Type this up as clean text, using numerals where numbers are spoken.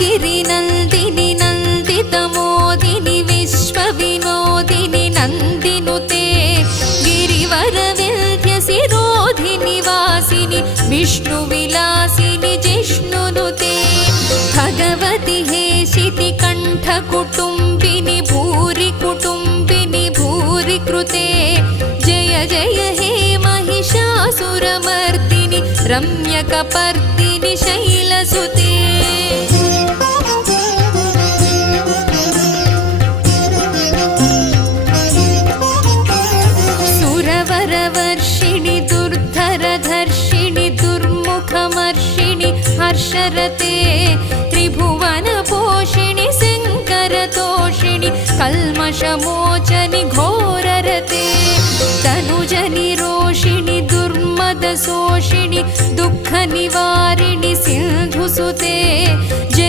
गिरिनन्दिनि नन्दितमोदिनि विश्वविनोदिनि नन्दिनुते गिरिवरविन्ध्यसिरोधिनि वासिनि विष्णुविलासिनि जिष्णुनुते भगवति हेशितिकण्ठकुटुम्बिनि भूरि कुटुम्बिनि भूरि कृते जय जय हे महिषासुरमर्दिनि रम्यकपर्दिनि शैलसुते सुरवरवर्षिणि दुर्धरधर्षिणि दुर्मुखमर्षिणि हर्षरते त्रिभुवनपोषिणि शङ्करतोषिणि कल्मषमोचनि घोररते तनुजनिरोषिणि दुर्मदशोषिणि दुःखनिवारिणि सिन्धुसुते